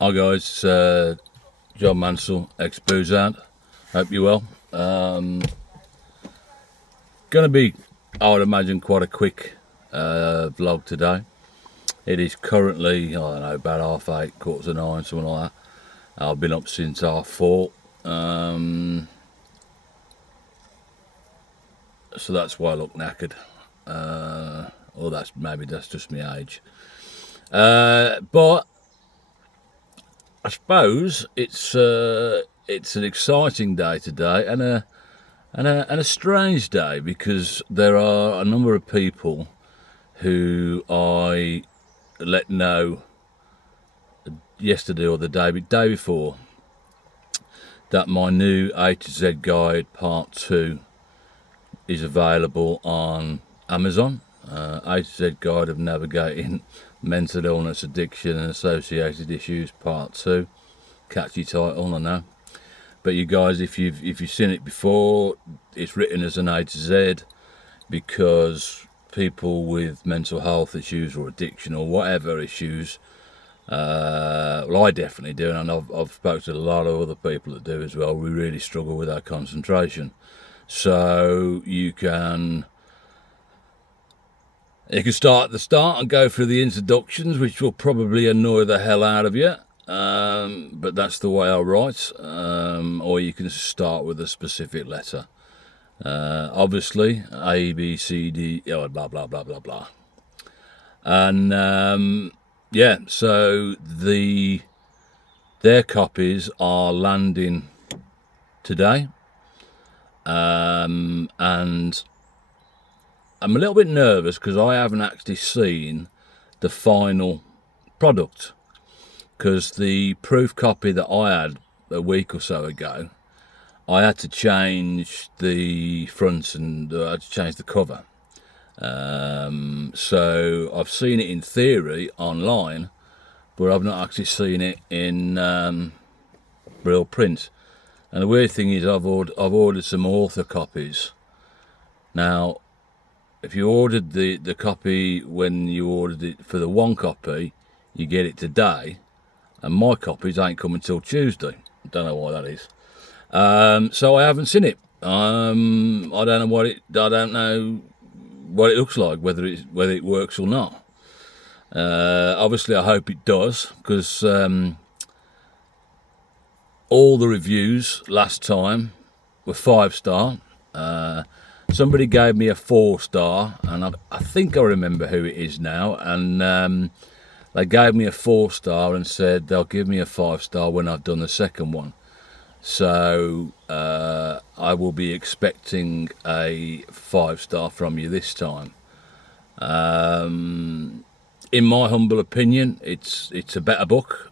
Hi guys, John Mansell, exboozehound. Hope you're well. Gonna be, I would imagine, quite a quick vlog today. It is currently, I don't know, about 8:30, 9:15, something like that. I've been up since 4:30. So that's why I look knackered. Or that's just my age. But I suppose it's an exciting day today, and a strange day, because there are a number of people who I let know yesterday or the day before that my new A to Z guide part 2 is available on Amazon. A to Z guide of navigating mental illness, addiction and associated issues part 2. Catchy title, I know. But you guys, if you've seen it before, it's written as an A to Z because people with mental health issues or addiction or whatever issues, well, I definitely do, and I've spoken to a lot of other people that do as well. We really struggle with our concentration. So you can start at the start and go through the introductions, which will probably annoy the hell out of you. But that's the way I write. Or you can start with a specific letter. Obviously, A, B, C, D, blah, blah, blah, blah, blah. And yeah, so their copies are landing today. And I'm a little bit nervous because I haven't actually seen the final product, because the proof copy that I had a week or so ago, I had to change the front and I had to change the cover. So I've seen it in theory online, but I've not actually seen it in real print. And the weird thing is, I've ordered some author copies. Now, if you ordered the copy when you ordered it for the one copy, you get it today, and my copies ain't coming till Tuesday. Don't know why that is. So I haven't seen it. I don't know what it looks like, whether it works or not. Obviously, I hope it does, because all the reviews last time were 5-star. Somebody gave me a 4-star, and I think I remember who it is now. And they gave me a 4-star and said they'll give me a 5-star when I've done the second one. So I will be expecting a 5-star from you this time. In my humble opinion, it's a better book.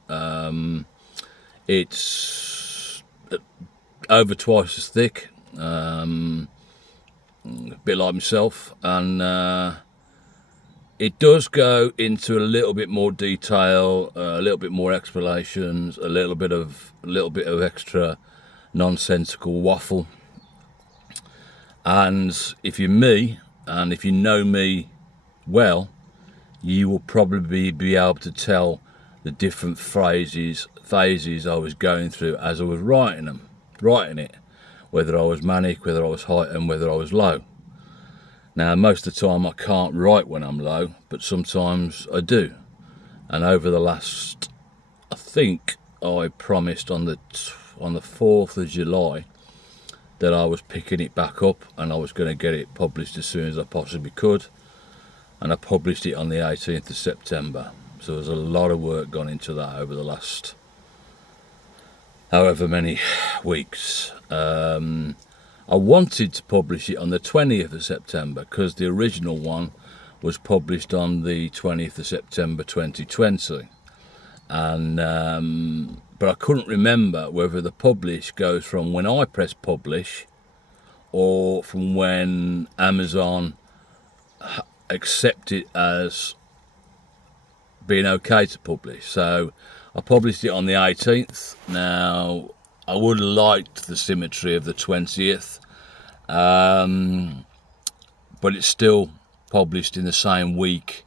It's over twice as thick, a bit like myself, and it does go into a little bit more detail, a little bit more explanations, a little bit of extra nonsensical waffle. And if you're me, and if you know me well, you will probably be able to tell the different phases I was going through as I was writing it, whether I was manic, whether I was heightened, whether I was low. Now, most of the time I can't write when I'm low, but sometimes I do. And over the last, I think I promised on the 4th of July that I was picking it back up and I was going to get it published as soon as I possibly could. And I published it on the 18th of September. So there's a lot of work gone into that over the last however many weeks. I wanted to publish it on the 20th of September because the original one was published on the 20th of September 2020. And but I couldn't remember whether the publish goes from when I press publish or from when Amazon accept it as being okay to publish. So I published it on the 18th. Now, I would have liked the symmetry of the 20th, but it's still published in the same week,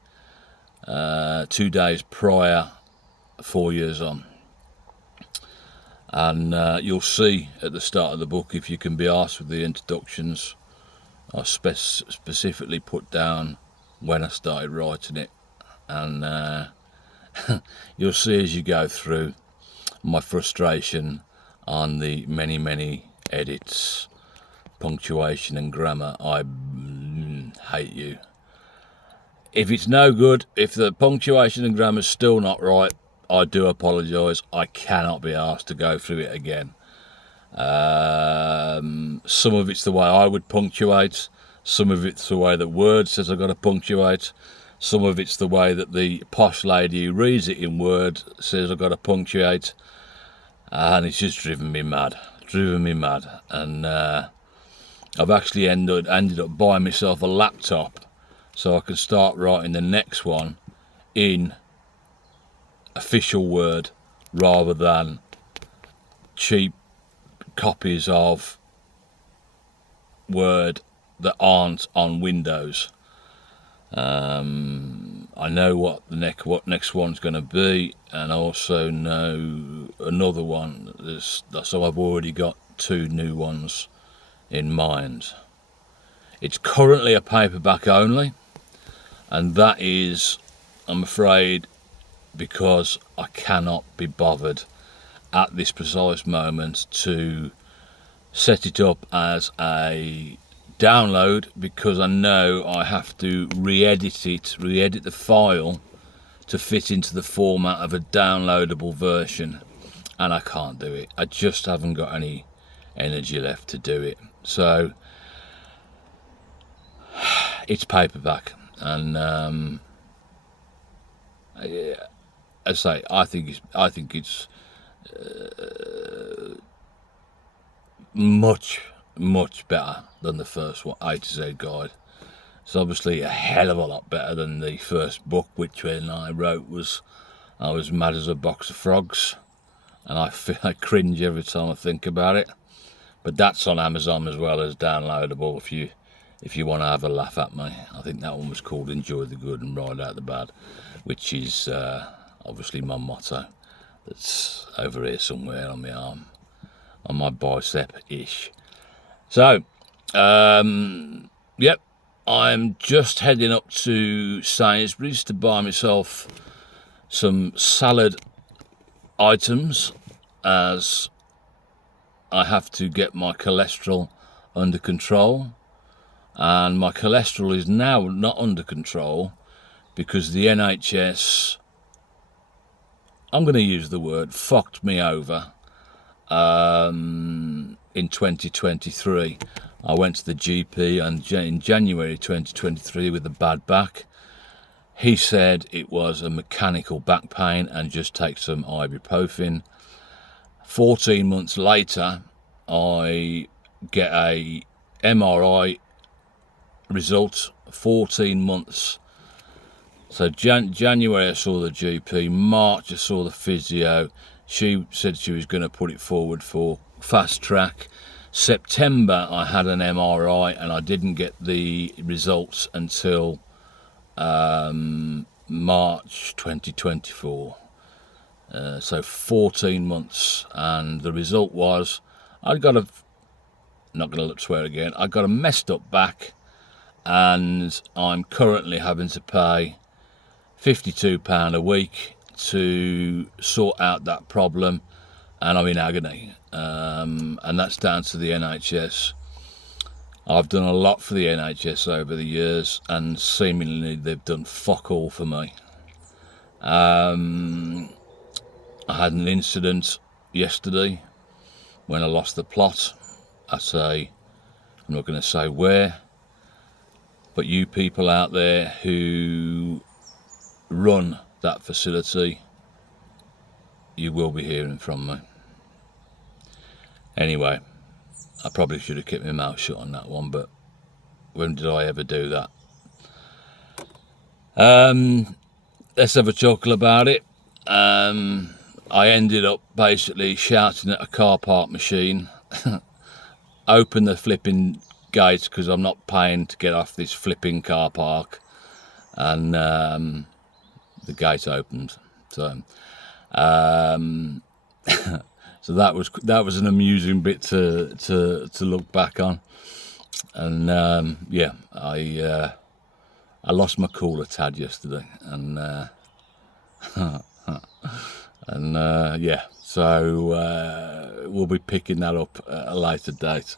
2 days prior, 4 years on. And you'll see at the start of the book, if you can be asked with the introductions, I specifically put down when I started writing it, and you'll see as you go through my frustration on the many edits, punctuation and grammar. I hate you. If it's no good, if the punctuation and grammar's still not right, I do apologise. I cannot be asked to go through it again. Some of it's the way I would punctuate, some of it's the way that Word says I've got to punctuate, some of it's the way that the posh lady who reads it in Word says I've got to punctuate, and it's just driven me mad. And I've actually ended up buying myself a laptop so I can start writing the next one in official Word rather than cheap copies of Word that aren't on Windows. I know what next one's going to be, and I also know another one. So I've already got 2 new ones in mind. It's currently a paperback only, and that is, I'm afraid, because I cannot be bothered at this precise moment to set it up as a download, because I know I have to re-edit the file to fit into the format of a downloadable version, and I can't do it. I just haven't got any energy left to do it. So it's paperback, and as I say, I think it's much better than the first one, A to Z guide. It's obviously a hell of a lot better than the first book, which when I wrote I was mad as a box of frogs, and I cringe every time I think about it. But that's on Amazon as well as downloadable if you want to have a laugh at me. I think that one was called Enjoy the Good and Ride Out the Bad, which is obviously my motto. That's over here somewhere on my arm, on my bicep-ish. So, yep, I'm just heading up to Sainsbury's to buy myself some salad items, as I have to get my cholesterol under control. And my cholesterol is now not under control because the NHS, I'm going to use the word, fucked me over in 2023. I went to the GP in January 2023 with a bad back. He said it was a mechanical back pain and just take some ibuprofen. 14 months later, I get a MRI result. 14 months. So January I saw the GP, March I saw the physio. She said she was going to put it forward for fast track. September I had an MRI and I didn't get the results until March 2024. So 14 months, and the result was I got a, not going to swear again, I got a messed up back, and I'm currently having to pay £52 a week to sort out that problem, and I'm in agony, and that's down to the NHS. I've done a lot for the NHS over the years, and seemingly they've done fuck all for me. I had an incident yesterday when I lost the plot. I'm not going to say where, but you people out there who run that facility, you will be hearing from me. Anyway, I probably should have kept my mouth shut on that one, but when did I ever do that? Let's have a chuckle about it. I ended up basically shouting at a car park machine, open the flipping gates because I'm not paying to get off this flipping car park, and the gate opened. So So that was an amusing bit to look back on. And yeah, I lost my cool a tad yesterday, and yeah, so we'll be picking that up at a later date.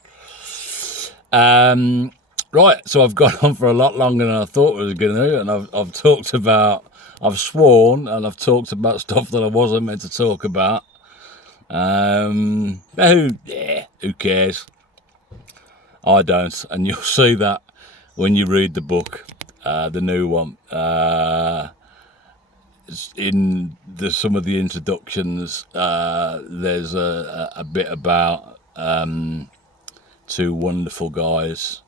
Right, so I've gone on for a lot longer than I thought I was going to, and I've talked about, I've sworn, and I've talked about stuff that I wasn't meant to talk about. Who cares? I don't, and you'll see that when you read the book, the new one. In some of the introductions, there's a bit about two wonderful guys,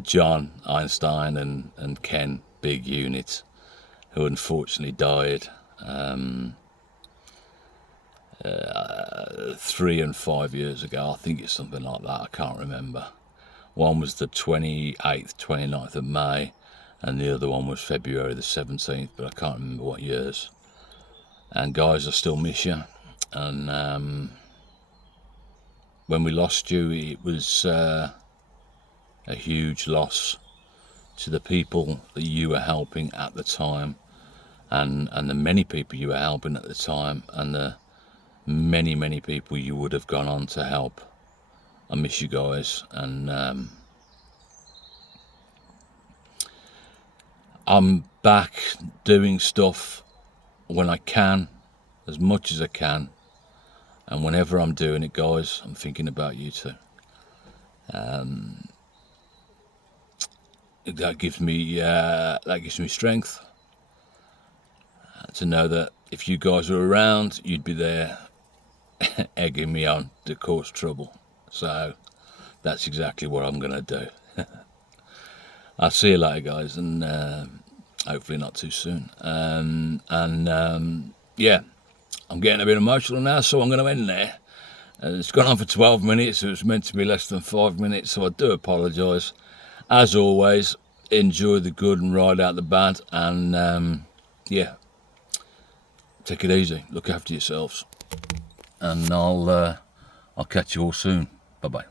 John Einstein and Ken Big Unit, who unfortunately died 3 and 5 years ago. I think it's something like that, I can't remember. One was the 28th, 29th of May, and the other one was February the 17th, but I can't remember what years. And guys, I still miss you. And when we lost you, it was a huge loss to the people that you were helping at the time, and the many people you were helping at the time, and the many people you would have gone on to help. I miss you guys, and I'm back doing stuff when I can, as much as I can, and whenever I'm doing it, guys, I'm thinking about you too. That gives me strength to know that if you guys were around, you'd be there egging me on to cause trouble. So that's exactly what I'm gonna do. I'll see you later, guys, and hopefully not too soon. Yeah, I'm getting a bit emotional now, so I'm going to end there. It's gone on for 12 minutes. It was meant to be less than 5 minutes, so I do apologise. As always, enjoy the good and ride out the bad, and yeah, take it easy. Look after yourselves, and I'll catch you all soon. Bye bye.